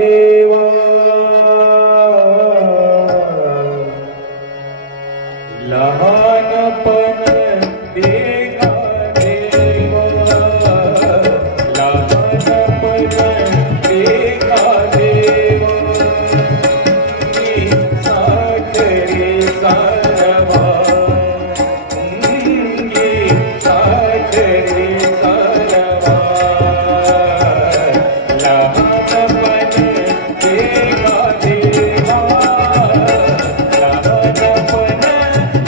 देवा लहानपण देगा देवा लहानपण देगा देवा मी साखरे सारवा साखरे सारवा लहानपण देगा देवा लहानपण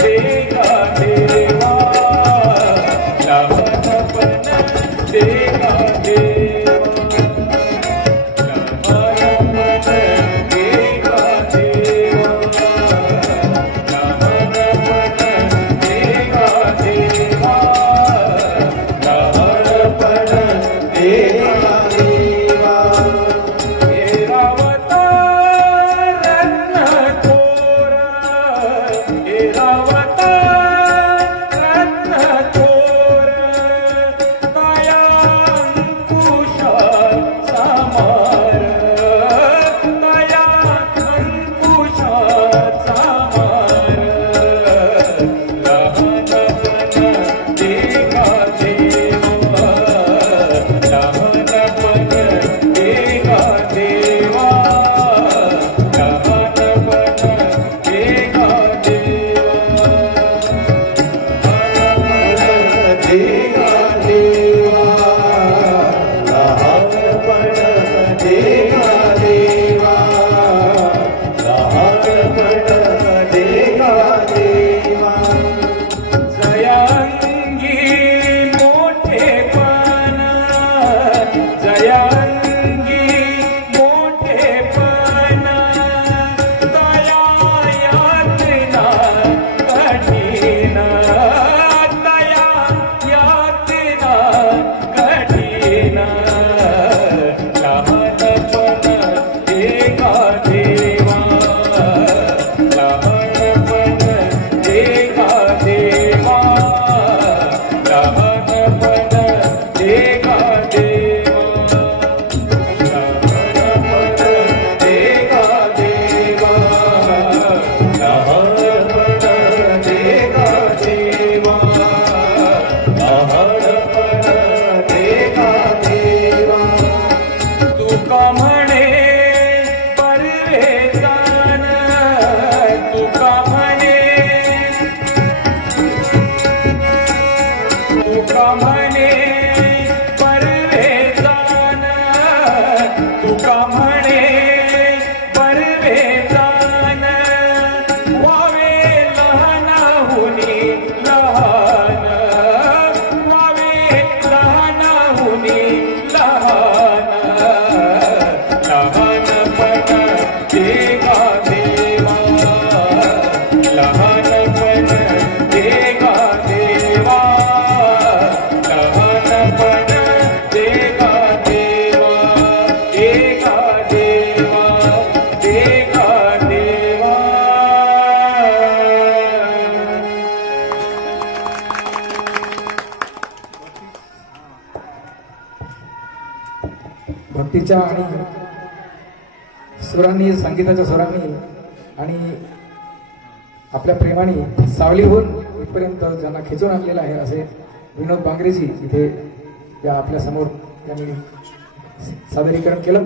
देगा देवा लहानपण देगा देवा लहानपण देगा देवा लहानपण देगा देवा लहानपण देगा देवा ऐरावत रत्न थोर ऐरावत रत्न थोर दया अंकुश समार दया अंकुश समार लहानपण देगा देवा लहानपण देगा देवा लहानपण देगा देवा लहानपण देगा देवा लहानपण देगा देवा लहानपण देगा देवा जयांगी मोठेपण जयांगी मोठेपण दया यातना कठीण दया यातना कठीण लहानपण देगा देवा लहानपण देगा देवा लहानपण देगा देवा लहानपण देगा देवा लहानपण देगा देवा लहानपण देगा देवा तुका म्हणे परवेतान तुका म्हणे तुका म्हणे परवेतान तुका म्हणे परवेतान व्हावे लहानाहुनी लहान व्हावे लहानाहुनी लहान लहानपण देगा देवा लहानपण देगा देवा लहानपण देगा देवा देगा देवा देगा देवा भक्तीच्या आणि सुरांनी संगीताच्या सुरांनी आणि आपल्या प्रेमाने सावलीहून इथपर्यंत ज्यांना खेचून आणलेलं आहे असे विनोद बांगरेजी इथे या आपल्या समोर त्यांनी सादरीकरण केलं.